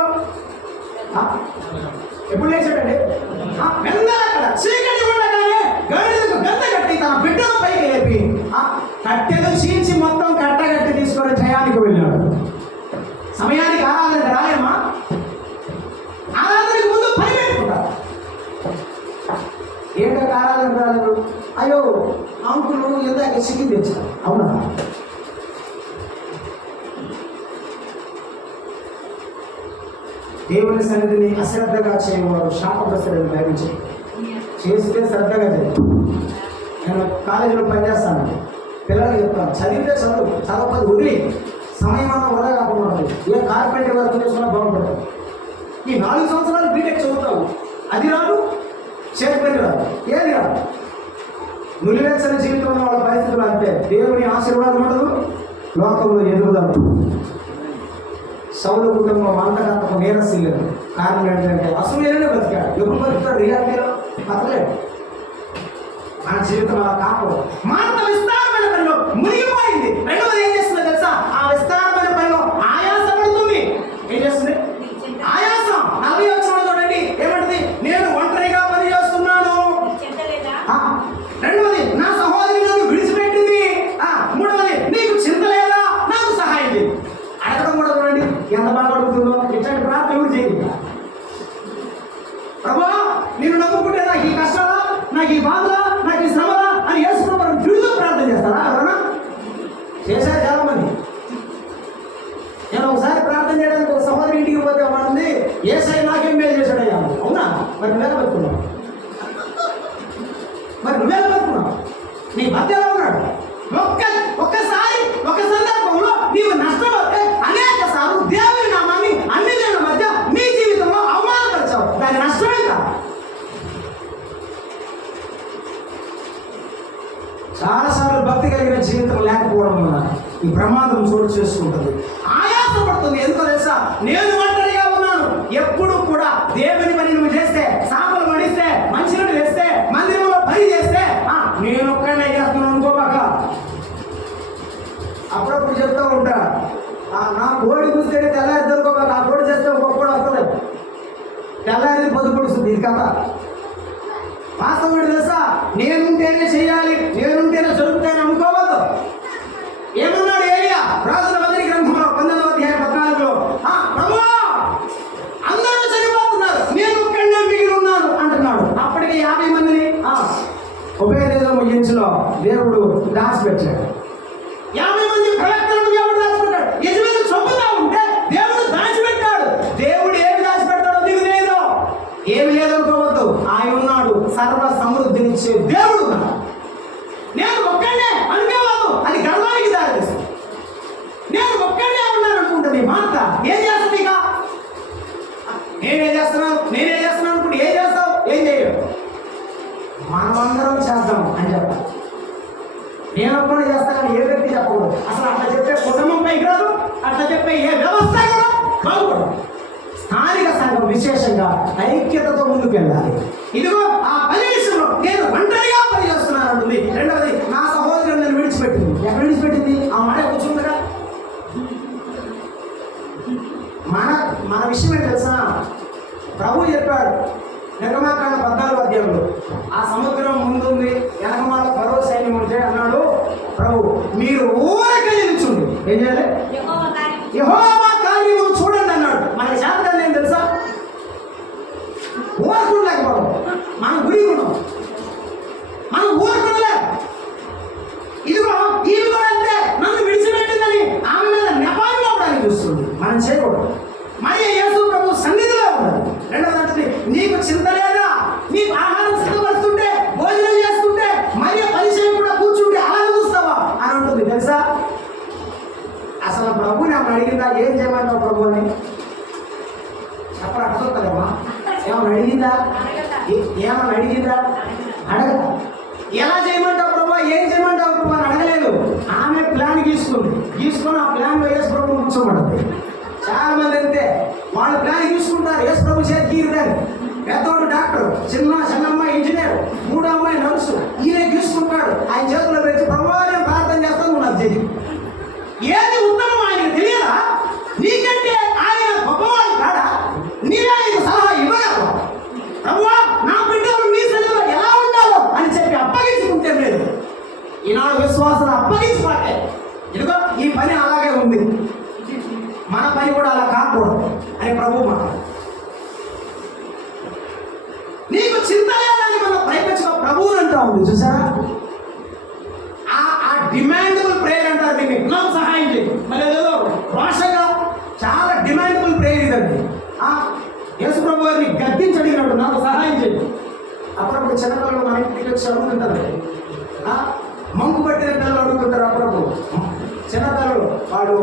ఎప్పుడు లేచాడండి? అక్కడ చీకటి ఉండగానే గడిదకు గంత కట్టి తన బిడ్డను పైకి లేపి కట్టెలు చీల్చి మొత్తం కట్టగట్టి తీసుకొని జయానికి వెళ్ళాడు. సమయానికి ఆరాధనకు రాలేమా? ఆరాధనకు ముందు పని పెట్టుకుంటారు. ఏంటో ఆరాధన రాలేదు. అయ్యో అంకులు ఇందాక చికెన్ తెచ్చారు. అవునా? దేవుని సన్నిధిని అశ్రద్ధగా చేయవాడు శాపగ్రస్తులను భావించి చేస్తే శ్రద్ధగా చేయాలి. నేను కాలేజీలో పనిచేస్తానండి. పిల్లలు చెప్తాను, చదివితే చదవకపోతే వదిలి సమయం అన్న వృధా కాకుండా ఏ కార్పెంటర్ వర్క్ చేసుకున్నా బాగుంటుంది. ఈ 4 సంవత్సరాలు బీటెక్ చదువుతావు, అది రాదు, చేతి పని రాదు, ఏది రాదు. నులివెచ్చని జీవితంలో వాళ్ళ పరిస్థితులు అంటే దేవుని ఆశీర్వాదం ఉండదు, లోకంలో ఎదుగుదల. సౌలు కుటుంబం అంతకంతకు నీరసిల్లేదు. కారణం ఏంటంటే అసూయనే బతికాడు. ఎప్పుడు బతుకుతాడు? రియాలిటీలో బతకలేడు. మన జీవితం అలా కాకూడదు. మార్త విస్తారమైన పనిలో మునిగిపోయింది. రెండవది ఏం చేస్తుందో తెలుసా? ఆ విస్తారమైన పనిలో ఆయాస పడుతుంది. ఏం చేస్తుంది? ఆయాసం. 40వ వచనంలో చూడండి ఏమంటుంది? నేను ఒంటరిగా పని చేస్తున్నాను. రెండవది, నా సహోదరి నన్ను విడిచిపెట్టింది. మూడవది, నీకు చింత లేదా? నాకు సహాయం చేయి. అడగడం కూడా చూడండి ఎంత బాగా అడుగుతుందో. ఇట్లాంటి ప్రార్థన ఎవరు చేయండి. నాకు ఈ కష్టాలా, నాకు ఈ బాధలా, నాకు ఈ శ్రమలా అని యేసుప్రభువుని తిడుతూ ప్రార్థన చేస్తారా ఎవరన్నా? చేశారు చాలా మంది. నేను ఒకసారి ప్రార్థన చేయడానికి ఒక సహోదరి ఇంటికి పోతే వాడుంది, యేసయ్య నాకేం మేలు చేశాడయ్యా. అవునా? మరి నువ్వేలా బతుకున్నావు? నీ భర్త ఎలా ఉన్నాడు? ఒక్కసారి ఒక సందర్భంలో నీవు నష్టపోతే అనేక సార్లు దేవుని నామాన్ని అన్ని జనుల మధ్య నీ జీవితంలో అవమానపరిచావు. దాని నష్టమే కాదు. చాలాసార్లు భక్తి కలిగిన జీవితం లేకపోవడం వల్ల ఈ ప్రమాదం చోటు చేసుకుంటుంది, ఆయాసపడుతుంది. ఎందుకో తెలుసా? నేను ఒంటరిగా ఉన్నాను. ఎప్పుడు కూడా దేవుని పని నువ్వు చేస్తే, సాపలు పడిస్తే, మంచినీళ్ళు వేస్తే, మందిరంలో పని చేస్తే నేను ఒక్కడే చేస్తున్నాను అనుకోబాక. అప్పుడప్పుడు చెప్తూ ఉంటా, నా కోడి కూర్చొని తెల్లారి దొరుకోబాక. ఆ కోడి చేస్తే ఒక్కొక్క కూడా వస్తుంది, తెల్లారి పొద్దుపడుస్తుంది. ఇది కథ వాస్తవం తెలుసా? నేనుంటేనే చెయ్యాలి, నేనుంటేనే జరుగుతాయని అనుకోవద్దు. ఏమన్నాడు ఏలియా రాజుల మొదటి గ్రంథంలో 19వ అధ్యాయం 14లో, ప్రభువా అందరూ చనిపోతున్నారు, నేను ఒక్కడే మిగిలి ఉన్నాను అంటున్నాడు. అప్పటికే 50 మందిని ఉపయోగం ఇంచులో దేవుడు దాచిపెట్టాడు. 50 మంది ప్రవక్తలను దేవుడు దాచిపెట్టాడు. యజమాని చంపుతా ఉంటే దేవుడు దాచిపెట్టాడు. దేవుడు ఏమి దాచిపెట్టాడో నీకు తెలియదు. ఏమి లేదనుకోవద్దు, ఆయన ఉన్నాడు. సర్వ సమృద్ధినిచ్చే దేవుడు. నేను ఒక్కడే అనుకోవద్దు, అది గర్వానికి దారితీస్తుంది. నేను ఒక్కడే ఉన్నాను అనుకుంటా నీ మాట ఏం చేస్తుంది? ఇక నేనే చేస్తున్నాను అనుకుంటే ఏం చేస్తావు? ఏం చేయవు. మనమందరం చేద్దాం అని చెప్పాలి. నేను ఒక్కడే చేస్తానని ఏ వ్యక్తి చెప్పకూడదు. అసలు అట్లా చెప్పే కుటుంబం పైకి రాదు, అట్లా చెప్పే ఏ వ్యవస్థ కూడా బాగుపడదు. స్థానిక సంఘం విశేషంగా ఐక్యతతో ముందుకు వెళ్ళాలి. ఇదిగో ఆ పని విషయంలో నేను ఒంటరిగా పని చేస్తున్నాను అంటుంది. రెండవది, నా సహోదరుని నన్ను విడిచిపెట్టింది. ఎక్కడ విడిచిపెట్టింది? ఆ మాట కూర్చుందిగా. మన విషయం ఏంటి తెలుసా? ప్రభు చెప్పాడు నిర్గమాకాండ 14వ అధ్యాయంలో, ఆ సముద్రం ముందుంది, వెనకమాల ఫరో సైన్యం ఉంటే అన్నాడు ప్రభు, మీరు ఊరికే నిల్చుండి. ఏం చేయాలి? యెహోవా కార్యము చూడండి అన్నాడు. మనకి శాస్త్రం ఏం తెలుసా? ఊరుకుండలేకపోవడం. మనం గురికున్నాం, మనం ఊరుకునలే. ఇదిగో ఈమె కూడా అంతే, నన్ను విడిచిపెట్టిందని ఆమె మీద నెపాలు అవడానికి చూస్తుంది. మనం చేయకూడదు. మరి యేసు ప్రభు సన్నిధిలో ఉన్నది. రెండవది, నీకు చింత లేదా? నీకు ఆహారం సిద్ధపరుస్తుంటే, భోజనం చేస్తుంటే, మరి పరిచయం కూడా కూర్చుంటే అలా చూస్తావా అని ఉంటుంది తెలుసా? అసలు ప్రభు నాకు అడిగిందా ఏం చేయమంటావు ప్రభు అని? చెప్పరా కదమ్మా? ఏమన్నా అడిగిందా? అడగ. ఎలా చేయమంటావు ప్రభు, ఏం చేయమంటావు ప్రభు అని అడగలేదు. ఆమె ప్లాన్ గీసుకొని ఆ ప్లాన్ యేసు ప్రభు కూర్చోబడదు. చాలా మంది అంతే, వాళ్ళు ప్లాన్ తీసుకుంటారు. యేసు ప్రభు చేతికి ఇరుతారు. పెద్దోడు డాక్టర్, చిన్నమ్మాయి ఇంజనీర్, 3వ అమ్మాయి నర్సు. ఈయన తీసుకుంటాడు, ఆయన చేతిలో పెట్టి ప్రభువాన్ని ప్రార్థన చేస్తాను నువ్వు నాకు తెలియదు. ఏది ఉత్తమం ఆయనకు తెలియదా? నీకంటే ఆయన గొప్పవాడు కాడా? నీవే ఆయన సలహా ఇవ్వగలవా? ప్రభువా నా బిడ్డలు నీ సన్నిధిలో ఎలా ఉండాలో అని చెప్పి అప్పగించుకుంటే లేదు. ఈనాడు విశ్వాసం అప్పగించుకోటే. ఇదిగో ఈ పని అలాగే ఉంది, మన పని కూడా అలా కాకూడదు అని ప్రభు మాట. నీకు చింత లేదని మనం పైపెచ్చుకో ప్రభువుని అంటా ఉంది. చూసారా? ఆ డిమాండబుల్ ప్రేయర్ అంటారు దీన్ని. నాకు సహాయం చేయి. మళ్ళీ ఏదో భాషగా చాలా డిమాండబుల్ ప్రేయర్ ఇదండి. యేసు ప్రభు గారిని గద్దించి అడిగినట్టు నాకు సహాయం చేయి. అప్పుడప్పుడు చిన్నపిల్లలు మన ఇంటికి వచ్చి అడుగుతుంటారు, మంకు పట్టిన పిల్లలు అడుగుతుంటారు. అప్పుడప్పుడు చిన్నపిల్లలు వాడు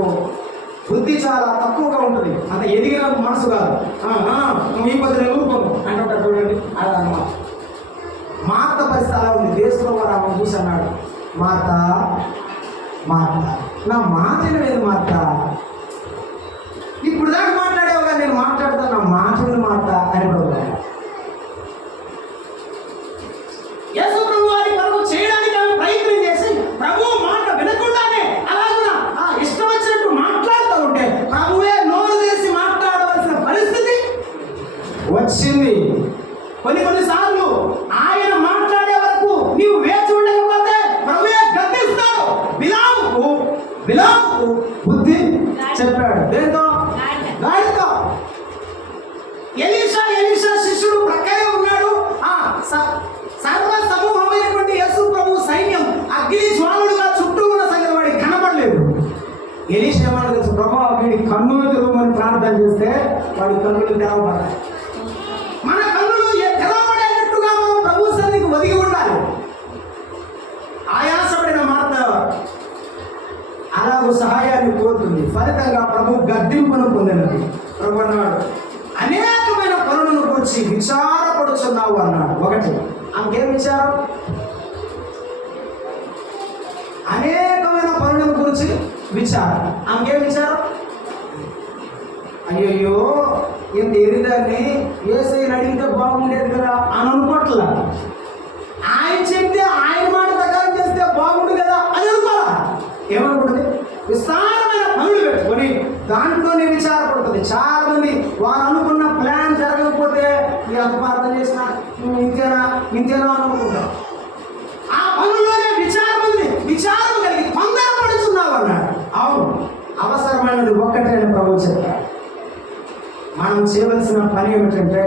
బుద్ధి చాలా తక్కువగా ఉంటుంది, అంత ఎదిగిన మనసు కాదు. నువ్వు ఈ పద్ధతి ఎదుర్కోను అంటుంటారు చూడండి. అలా అన్నమాట. మార్త పరిస్థితి అలా ఉంది. దేశంలో వారు ఆమె చూసి అన్నాడు, మార్త నా మాటలు లేదు మార్త, ఇప్పుడు దాకా మాట్లాడేవు కానీ నేను మాట్లాడతాను, నా మాటలు మాట అని యేసు ప్రభు వారి కొరకు చేయడానికి ఆమె ప్రయత్నం చేసి ప్రభు మాట వినకుండానే అలాగునా ఇష్టం వచ్చినట్టు మాట్లాడుతూ ఉంటే ప్రభువే నోరు తీసి మాట్లాడవలసిన పరిస్థితి వచ్చింది. కొన్నిసార్లు ఆయన మాట్లాడే వరకు నీవు వేచి ఉండకపోతే ప్రభువే గద్దిస్తాడు. బిలాముకు బుద్ధి చెప్పాడు. దేంతో? గాడితో. ఎలీషా శిష్యుడు ప్రక్కనే ఉన్నాడు. వీడి కన్నులు తెరవమని ప్రార్థన చేస్తే వాడి కన్నులు తెరవబడతాయి. మన కన్నులు తెరవబడేటట్టుగా మనం ప్రభు సన్నిధికి ఒదిగి ఉండాలి. ఆయాసపడిన మార్త అలాగూ సహాయాన్ని కోరుతుంది. ఫలితంగా ప్రభు గద్దింపును పొందినది. ప్రభు అన్నాడు, అనేకమైన పనులను గురించి విచారపడుచున్నావు అన్నాడు. ఒకటి, ఆమెకేం విచారం? అనేకమైన పనుల గురించి విచారం. ఆమెకేం విచారం? అయ్యయ్యో ఇంత ఎరిదాన్ని ఏసైని అడిగితే బాగుండేది కదా అని అనుకోవట్లా. ఆయన చెప్తే ఆయన మాట ప్రకారం చేస్తే బాగుండు కదా అని అనుకోవాలా. ఏమనుకుంటుంది? విస్తారమైన పనులు పెట్టుకొని దాంట్లోనే విచారపడుతుంది. చాలా మంది వారు అనుకున్న ప్లాన్ జరగకపోతే ఎంత ప్రార్థన చేసినా ఇంతేనా ఇంతేనా అని అనుకుంటాం. ఆ పనుల్లోనే విచారం ఉంది. విచారం కలిగి తొందరపడుతున్నావు అన్నాడు. అవును, అవసరమైనది ఒక్కటే అని ప్రభు చెప్పారు. మనం చేయవలసిన పని ఏమిటంటే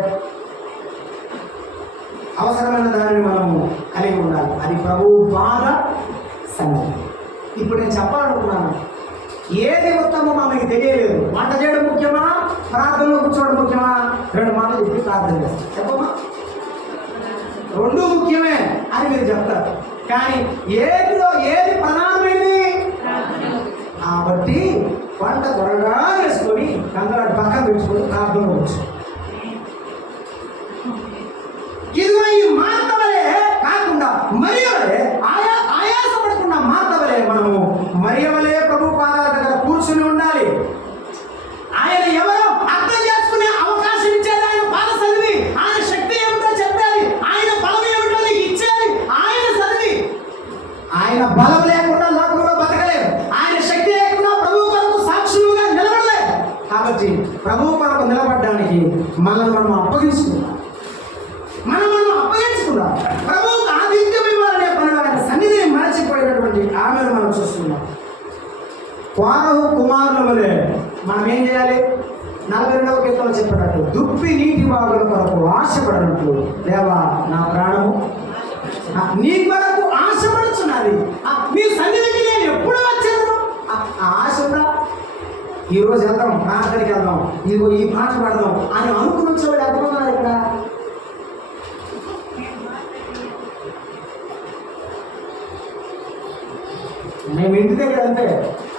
అవసరమైన దానిని మనము కలిగి ఉండాలి. అది ప్రభువు బాధ సన్నిధి. ఇప్పుడు నేను చెప్పాలనుకున్నాను, ఏది ఉత్తమం మనకి తెలియలేదు. వంట చేయడం ముఖ్యమా, ప్రార్థనలో కూర్చోవడం ముఖ్యమా? 2 మాటలు చెప్పి ప్రార్థన చేస్తాం. చెప్పమా? 2 ముఖ్యమే అని మీరు చెప్తారు. కానీ ఏది ప్రధానమైనది? కాబట్టి వంట త్వరగా వేసుకొని కంగారు పక్కన పెట్టుకొని ప్రార్థన వచ్చు. ఇదిగో ఈ మార్త వలె కాకుండా మరియ వలె ఆయాసపడకుండా మార్త వలె మనము మరియ వలె ప్రభు పాదాల దగ్గర కూర్చుని ఉండాలి. ఆయన ఎవరో అర్థం చేసుకునే అవకాశం ఇచ్చేది ఆయన పాద సన్నిధి. ఆయన శక్తి ఏమిటో చెప్పేది, ఆయన బలం ఏమిటో నీకు ఇచ్చేది ఆయన సన్నిధి. ఆయన బలం లేకుండా లోకంలో బతకలేదు. ఆయన శక్తి లేకుండా ప్రభు కొరకు సాక్షులుగా నిలబడలేదు. కాబట్టి ప్రభు కొరకు నిలబడడానికి మనల్ని మనం అప్పగించుకున్నాం. మనం అప్పగించుకున్నాం. ప్రభువుకు ఆతిథ్యం ఇవ్వాలనే పనిలో ఆయన సన్నిధిని మరచిపోయినటువంటి ఆమెను మనం చూస్తున్నాం. కోరహు కుమారుల వలె మనం ఏం చేయాలి? 42వ కీర్తనలో చెప్పినట్టు దుప్పి నీటి బాగుల కొరకు ఆశపడినట్లు, దేవా నా ప్రాణము నీ కొరకు ఆశపడుచున్నది. నీ సన్నిధికి నేను ఎప్పుడు వచ్చాను? ఆశ ఉందా? ఈరోజు వెళ్దాం, ప్రార్థనకి వెళ్దాం, ఇదిగో ఈ పాట పాడదాం అని అనుకుని వచ్చేవాడు ఎంతమంది ఇక్కడ? మేము ఇంటి దగ్గర అంటే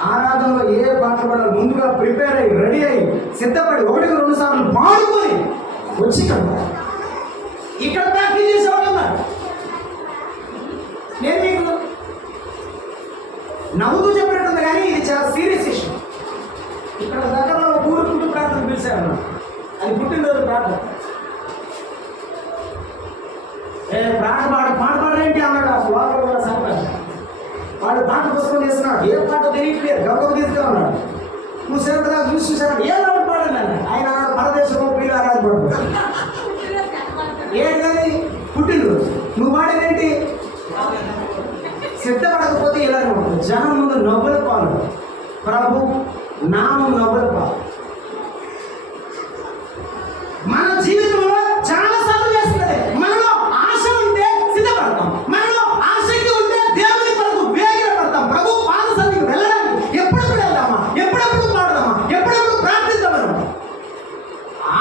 ఆరాధనలో ఏ పాట పడాలి ముందుగా ప్రిపేర్ అయ్యి రెడీ అయ్యి సిద్ధపడి 1-2 సార్లు పాడుకొని వచ్చి ఇక్కడ ప్రాక్టీస్ చేసేవాళ్ళు ఉన్నారు. నేను మీకు నవ్వుతూ చెప్పినట్టుంది కానీ ఇది చాలా సీరియస్ ఇష్యూ. ఇక్కడ దగ్గరలో ఊరు కుటుంబ ప్రార్థన పిలిచాను. అది పుట్టినరోజు ప్రార్థన. పాట పాడేంటి అన్నాడు. ఆ లోపల సంపాదన వాడు పాట పుస్తకం చేస్తున్నాడు. ఏ పాట తెలియట్లేదు, గొప్ప తీసుకున్నాడు. నువ్వు సేవగా చూసాడు. ఏ పాట పాడండి అన్న. ఆయన పరదేశంలో ప్రియులు ఆరాధపడు ఏంటది పుట్టినరోజు. నువ్వు పాడేదేంటి? సిద్ధపడకపోతే ఇలానే ఉంటుంది. జనం ముందు నవ్వుల పాలు, ప్రభు నామం నవ్వుల పాలు. మన జీవితంలో చాలా సార్లు చేస్తుంది. మనలో ఆశ ఉంటే సిద్ధపడతాం. మనలో ఆసక్తి ఉంటే దేవుని కొరకు వేగిర పడతాం. ప్రభు పాద సన్నిధికి వెళ్ళడానికి ఎప్పుడెప్పుడు వెళ్దామా, ఎప్పుడెప్పుడు పాడదామా, ఎప్పుడెప్పుడు ప్రార్థిద్దామా.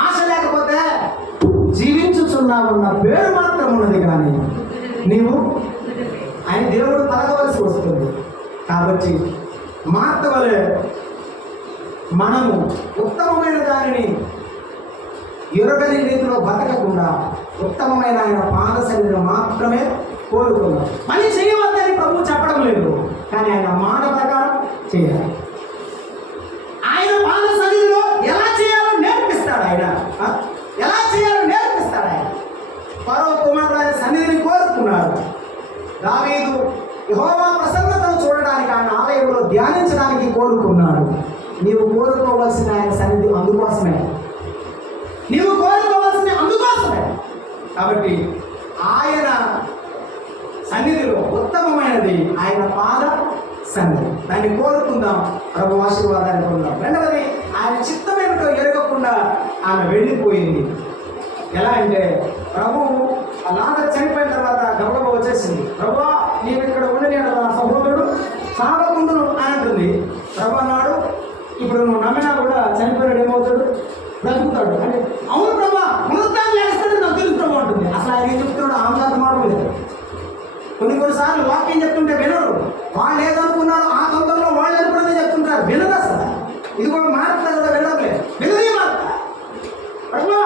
ఆశ లేకపోతే జీవించుచున్నామన్న పేరు మాత్రం ఉన్నది కానీ నీవు ఆయన దేవుడు పలకవలసి వస్తుంది. కాబట్టి మార్త వలె మనము ఉత్తమమైన దానిని ఎరుగని రీతిలో బతకకుండా ఉత్తమమైన ఆయన పాద సన్నిధిని మాత్రమే కోరుకున్నాం. పని చేయవద్దని ప్రభు చెప్పడం లేదు, కానీ ఆయన మాట ప్రకారం చేయాలి. ఆయన పాద సన్నిధిలో ఎలా చేయాలో నేర్పిస్తాడు. ఆయన ఎలా చేయాలో నేర్పిస్తాడు. ఆయన ఫరో కుమారుడు ఆయన సన్నిధిని కోరుకున్నాడు. దావీదు యెహోవా ప్రసన్నతను చూడడానికి ఆయన ఆలయంలో ధ్యానించడానికి కోరుకున్నాడు. నీవు కోరుకోవాల్సిన ఆయన సన్నిధి అందుకోసమే. నీవు కోరుకోవాల్సిన అందుకోసమే. కాబట్టి ఆయన సన్నిధిలో ఉత్తమమైనది ఆయన పాద సన్నిధి. దాన్ని కోరుకుందాం, ప్రభు ఆశీర్వాదాన్ని పొందాం. రెండవది, ఆయన చిత్తమేమిటో ఎరగకుండా ఆమె వెళ్ళిపోయింది. ఎలా అంటే ప్రభువు అలాగ చనిపోయిన తర్వాత గబగబ వచ్చేసింది. ప్రభువా నీవు ఇక్కడ ఉండని నా సహోదరుడు సాగకుండును అని అంటుంది. ప్రభు అన్నాడు, ఇప్పుడు నువ్వు నమ్మినా కొన్నిసార్లు వాక్యం చెప్తుంటే వినరు. వాళ్ళు ఏదనుకున్నారో ఆ తొందరలో వాళ్ళు అనుకున్నది చెప్తుంటారు, వినరు అసలు. ఇది కూడా మారుతారు కదా, వినట్లేదు. వినదే మారుతా ప్రభా,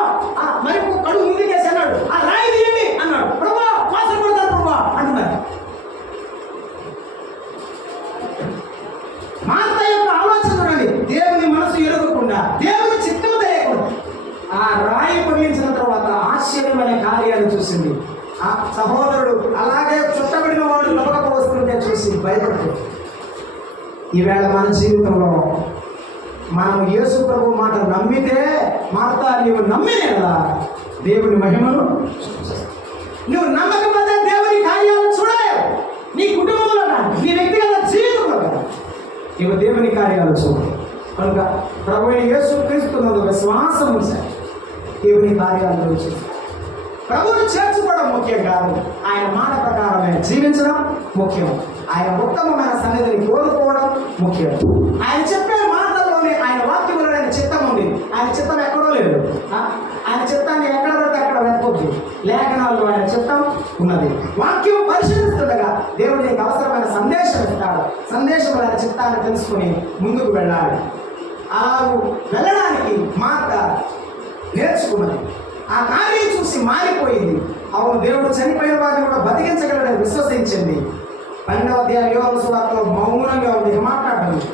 మరి కడుగు ముందుకేసి అన్నాడు, ఆ రాయి తీయండి అన్నాడు. ప్రభా వాసన పడతారు ప్రభా అంటున్నారు. మార్త యొక్క ఆలోచన చూడండి, దేవుని మనసు ఎరగకుండా, దేవుని చిత్తము తెలియకుండా ఆ రాయి పగిలించిన తర్వాత ఆశ్చర్యమైన కార్యాలు చూసింది. ఆ సహోదరుడు అలాగే చుట్టబడిన వాడు లోపలకు వస్తుంటే చూసి భయపడుతుంది. ఈవేళ మన జీవితంలో మనం యేసు ప్రభు మాట నమ్మితే, మార్త నీవు నమ్మినే కదా దేవుని మహిమను, నువ్వు నమ్మకపోతే దేవుని కార్యాలు చూడలేవు. నీ కుటుంబంలో నీ వ్యక్తిగత జీవితంలో కదా నీవు దేవుని కార్యాలు చూడవు. కనుక ప్రభు యేసు క్రీస్తునందు విశ్వాసం ఉంచాలి, దేవుని కార్యాలను చూసి ప్రభువును చేర్చుకోవడం ముఖ్యం కాదు, ఆయన మాట ప్రకారమే జీవించడం ముఖ్యం. ఆయన ఉత్తమమైన సన్నిధిని కోరుకోవడం ముఖ్యం. ఆయన చెప్పే మాటల్లోనే ఆయన వాక్యంలో ఆయన చిత్తం ఉంది. ఆయన చిత్తం ఎక్కడో లేదు. ఆయన చిత్తాన్ని ఎక్కడ పడితే అక్కడ వెతకొద్దు. లేఖనాల్లో ఆయన చిత్తం ఉన్నది. వాక్యం పరిశీలిస్తుండగా దేవుడు నీకు అవసరమైన సందేశం ఇస్తాడు. సందేశం ఆయన చిత్తాన్ని తెలుసుకుని ముందుకు వెళ్ళాలి. అలాగూ వెళ్ళడానికి మాట నేర్చుకున్నది. ఆ కార్యం చూసి మారిపోయింది. అవును, దేవుడు చనిపోయిన వారిని కూడా బతికించగలడని విశ్వసించింది. 12వ అధ్యాయం యోహాను సువార్తలో మౌనంగా ఉంది, మాట్లాడండి.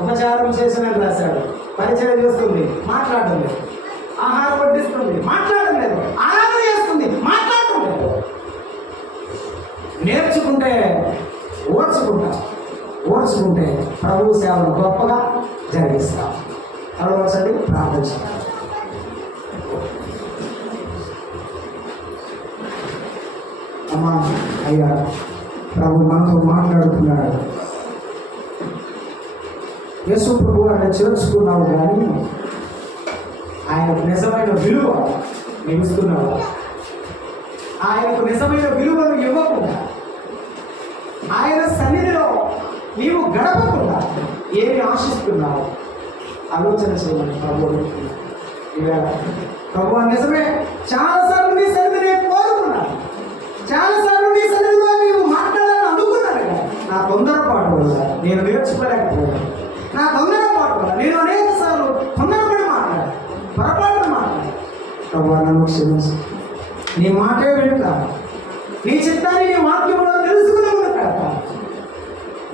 ఉపచారం చేసినట్టు రాశాడు, పరిచయం చేస్తుంది, మాట్లాడడం లేదు. ఆహారం వడ్డిస్తుంది, మాట్లాడడం లేదు. ఆరాధన చేస్తుంది, మాట్లాడటం లేదు. నేర్చుకుంటే ఓర్చుకుంటే ప్రభు సేవను గొప్పగా జరిగిస్తాం. అడవసండి, ప్రార్థిస్తాం. అమ్మా, అయ్యా, ప్రభు మనతో మాట్లాడుతున్నాడు. యేసు ప్రభు ఆయన చేర్చుకున్నావు, కానీ ఆయనకు నిజమైన విలువ నిలుస్తున్నావు. ఆయనకు నిజమైన విలువను ఇవ్వకుండా, ఆయన సన్నిధిలో నీవు గడపకుండా ఏమి ఆశిస్తున్నావు ఆలోచన చేయమని ప్రభు. ఇవాళ ప్రభు నిజమే, చాలాసార్లు నీ సన్నిధిని కోరుకున్నాను, చాలాసార్లు నీ సన్నిధిలో నీవు మాట్లాడాలని అనుకున్నాను. నా తొందరపాటు వల్ల నేను నేర్చుకోలేకపోయాను. నా తొందరపాటు వల్ల నేను అనేక సార్లు తొందరపడి మాట్లాడాను, పొరపాటున మాట్లాడాను. ప్రభు నన్ను క్షమించు. నీ మాటే వింటాను, నీ చిత్తాన్ని నీ వాక్యంలో తెలుసుకుని పెడతాను.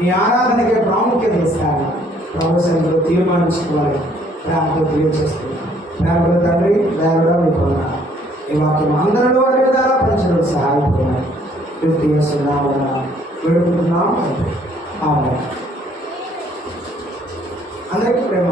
నీ ఆరాధనకే ప్రాముఖ్యత ఇస్తాను. ప్రభు సన్నిధిలో తీర్మానించుకోవాలి. ప్రేమతో తెలియజేస్తున్నాను. ప్రేమలో తండ్రి, దేవుడా మీకు ఈ వాక్యం అందరిలో అనే విధాలా పంచడం సహాయపడినారు. వేడుకుంటున్నాం. అందరికీ ప్రేమ.